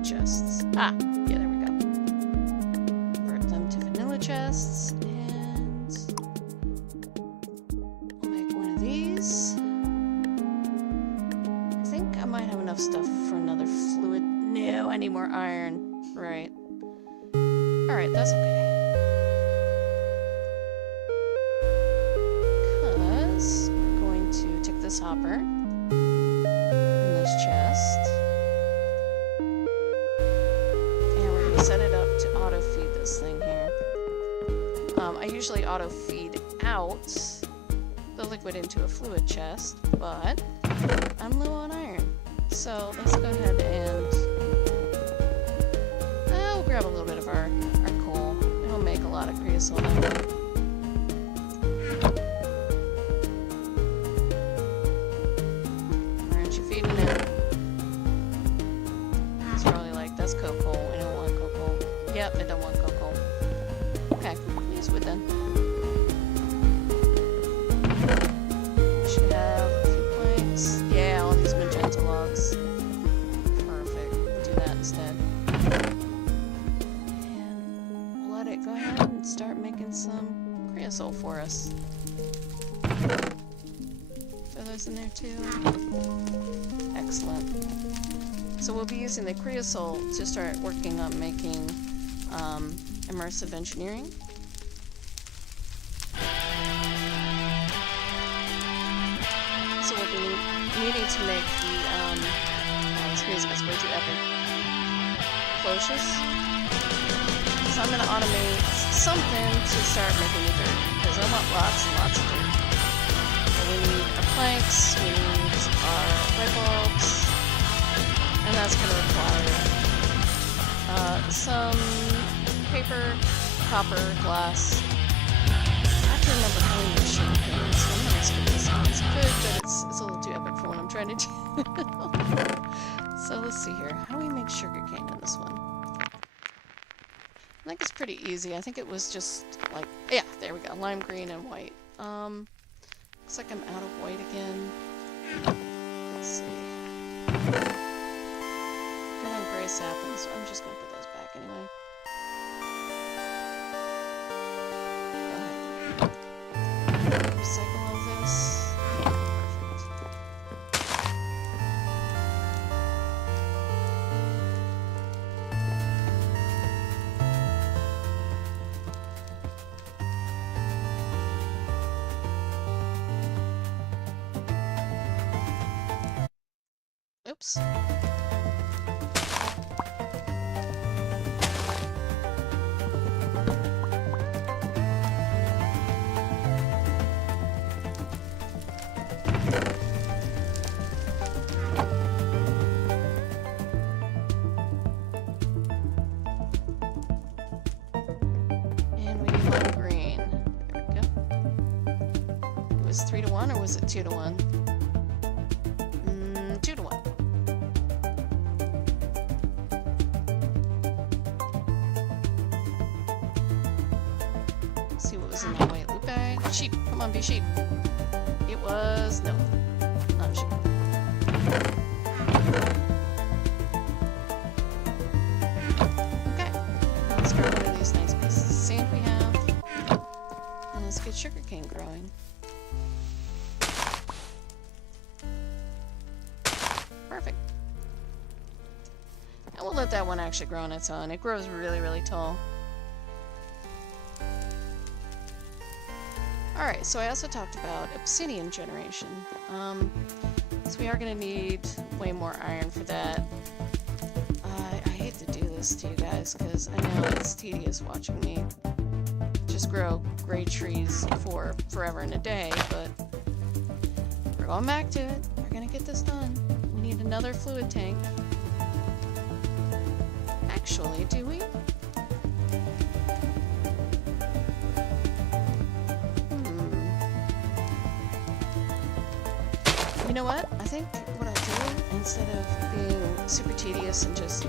Chests. Ah, yeah, there we go. Convert them to vanilla chests, and I'll make one of these. I think I might have enough stuff for another fluid. No, I need more iron. Right. Alright, that's okay. Because we're going to take this hopper and this chest. Set it up to auto feed this thing here. I usually auto feed out the liquid into a fluid chest, but I'm low on iron. So let's go ahead and we'll grab a little bit of our coal. It'll make a lot of creosote that way. Aren't you feeding it? It's probably like, that's cocoa. Yep, I don't want cocoa. Okay, use wood then. Should have a few planks. Yeah, all these magenta logs. Perfect. We'll do that instead. And let it go ahead and start making some for us. Throw those in there too. Excellent. So we'll be using the creosote to start working on making immersive engineering. So we'll be needing to make the, oh, this music is way too epic. Cloches. So I'm going to automate something to start making the dirt, because I want lots and lots of dirt. So we need our planks, we need our light bulbs, and that's going to require some paper, copper, glass. I have to remember how to use sugar cane, so I'm going to skip this one. It's good, but it's a little too epic for what I'm trying to do. So let's see here. How do we make sugar cane in this one? I think it's pretty easy. I think it was just like, yeah, there we go. Lime green and white. Looks like I'm out of white again. Let's see. Good on gray saplings, so I'm just gonna put those back anyway. Go ahead. Recycle all this. Oops. And we need lime green. There we go. It was 3 to 1, or was it 2 to 1? 2 to 1. See what was in that white loot bag. Sheep, come on, be sheep. It was, no, not a sheep. Okay, let's grab one of these nice pieces of sand we have, and let's get sugarcane growing. Perfect. And we'll let that one actually grow on its own. It grows really, really tall. Alright, so I also talked about obsidian generation. So we are going to need way more iron for that. I hate to do this to you guys, because I know it's tedious watching me just grow great trees for forever and a day, but we're going back to it. We're going to get this done. We need another fluid tank. Actually, do we? You know what? I think what I'll do, instead of being super tedious and just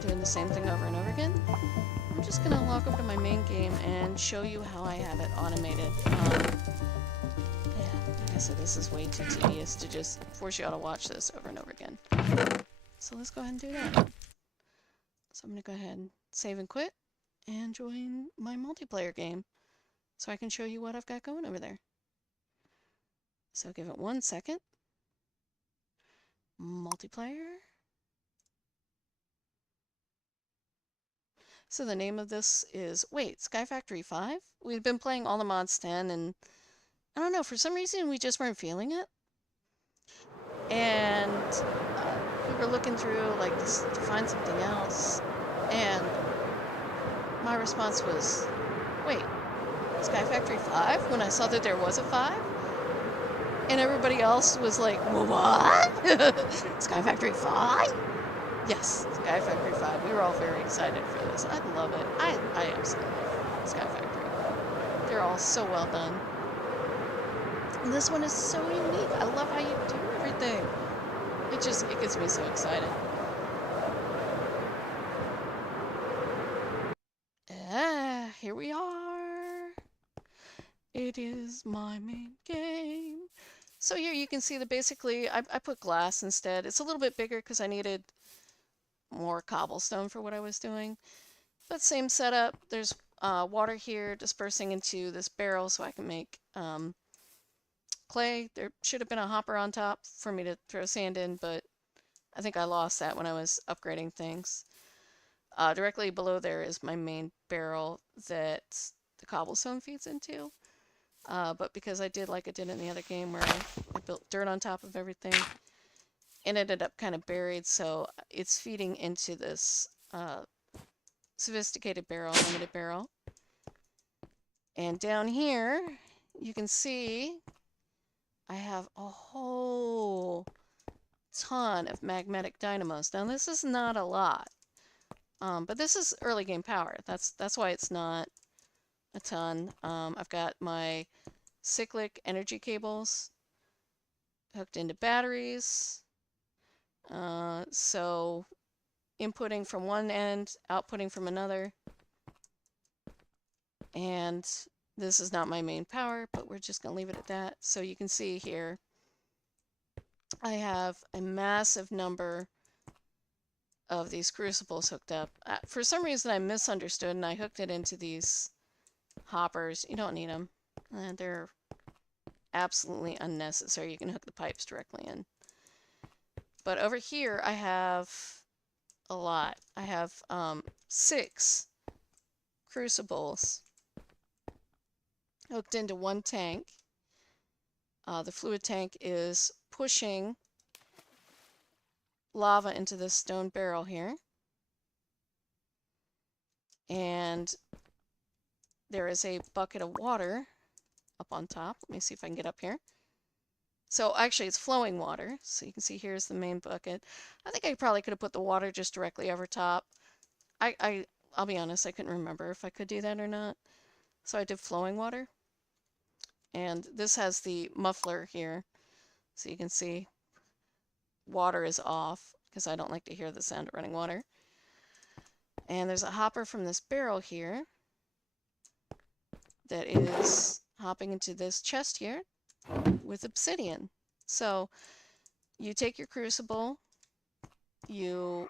doing the same thing over and over again, I'm just going to log over to my main game and show you how I have it automated. Yeah, like I said, this is way too tedious to just force you all to watch this over and over again. So let's go ahead and do that. So I'm going to go ahead and save and quit and join my multiplayer game so I can show you what I've got going over there. So give it 1 second. Multiplayer. So the name of this is, wait, Skyfactory 5? We've been playing all the mods 10, and I don't know, for some reason we just weren't feeling it. And we were looking through, like, to find something else, and my response was, wait, Skyfactory 5? When I saw that there was a 5? And everybody else was like, what? Skyfactory 5? Yes, Skyfactory 5. We were all very excited for this. I love it. I absolutely love Skyfactory. They're all so well done. And this one is so unique. I love how you do everything. It gets me so excited. Here we are. It is my main game. So here you can see that basically I put glass instead. It's a little bit bigger because I needed more cobblestone for what I was doing. But same setup. There's water here dispersing into this barrel so I can make clay. There should have been a hopper on top for me to throw sand in, but I think I lost that when I was upgrading things. Directly below there is my main barrel that the cobblestone feeds into. But because I did like I did in the other game where I built dirt on top of everything, it ended up kind of buried, so it's feeding into this sophisticated barrel, limited barrel. And down here, you can see I have a whole ton of magmatic dynamos. Now this is not a lot, but this is early game power. That's why it's not a ton. I've got my cyclic energy cables hooked into batteries. So inputting from one end, outputting from another. And this is not my main power, but we're just going to leave it at that. So you can see here, I have a massive number of these crucibles hooked up. For some reason I misunderstood and I hooked it into these hoppers. You don't need them. They're absolutely unnecessary. You can hook the pipes directly in. But over here I have a lot. I have 6 crucibles hooked into one tank. The fluid tank is pushing lava into this stone barrel here. And there is a bucket of water up on top. Let me see if I can get up here. So actually it's flowing water. So you can see here's the main bucket. I think I probably could have put the water just directly over top. I'll be honest, I couldn't remember if I could do that or not. So I did flowing water. And this has the muffler here. So you can see water is off because I don't like to hear the sound of running water. And there's a hopper from this barrel here that is hopping into this chest here with obsidian. So you take your crucible, you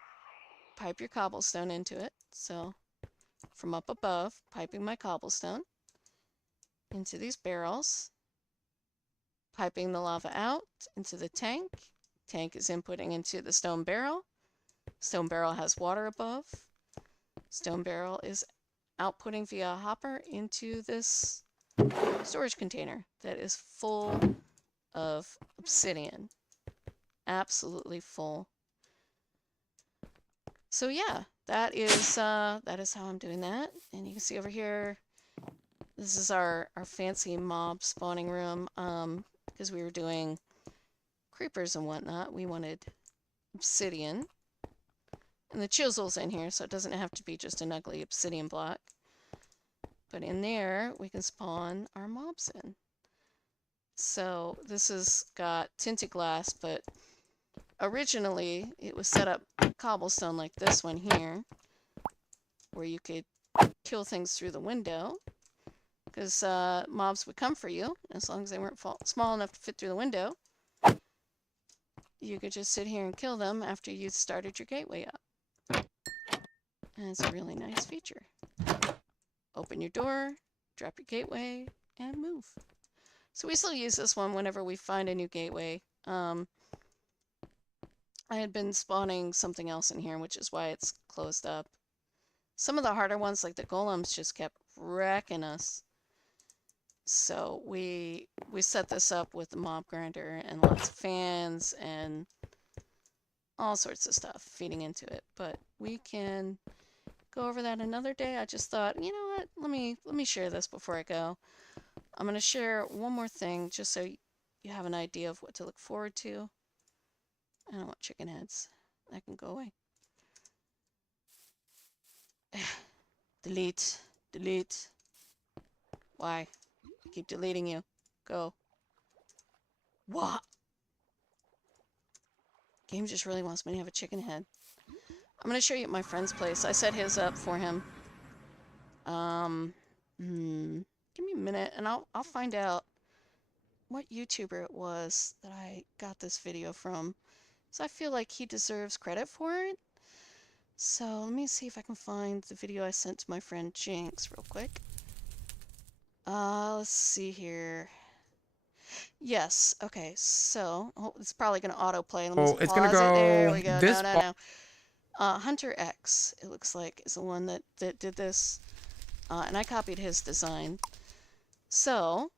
pipe your cobblestone into it. So from up above, piping my cobblestone into these barrels, piping the lava out into the tank. Tank is inputting into the stone barrel. Stone barrel has water above. Stone barrel is outputting via a hopper into this storage container that is full of obsidian. Absolutely full. So yeah, that is how I'm doing that. And you can see over here, this is our fancy mob spawning room. Because we were doing creepers and whatnot, we wanted obsidian. And the chisel's in here, so it doesn't have to be just an ugly obsidian block. But in there, we can spawn our mobs in. So this has got tinted glass, but originally it was set up cobblestone like this one here, where you could kill things through the window, because mobs would come for you, as long as they weren't small enough to fit through the window. You could just sit here and kill them after you started your gateway up. And it's a really nice feature. Open your door, drop your gateway, and move. So we still use this one whenever we find a new gateway. I had been spawning something else in here, which is why it's closed up. Some of the harder ones, like the golems, just kept wrecking us. So we set this up with the mob grinder and lots of fans and all sorts of stuff feeding into it. But we can go over that another day. I just thought, you know what? Let me share this before I go. I'm going to share one more thing just so you have an idea of what to look forward to. I don't want chicken heads. That can go away. Delete. Delete. Why? I keep deleting you. Go. What? Game just really wants me to have a chicken head. I'm going to show you at my friend's place. I set his up for him. Give me a minute and I'll find out what YouTuber it was that I got this video from. So I feel like he deserves credit for it. So let me see if I can find the video I sent to my friend Jinx real quick. Let's see here. Yes, okay, so it's probably going to autoplay. Let me Oh, it's gonna pause it. There go we go. No, this no, far. no. Hunter X, it looks like, is the one that did this. And I copied his design. So,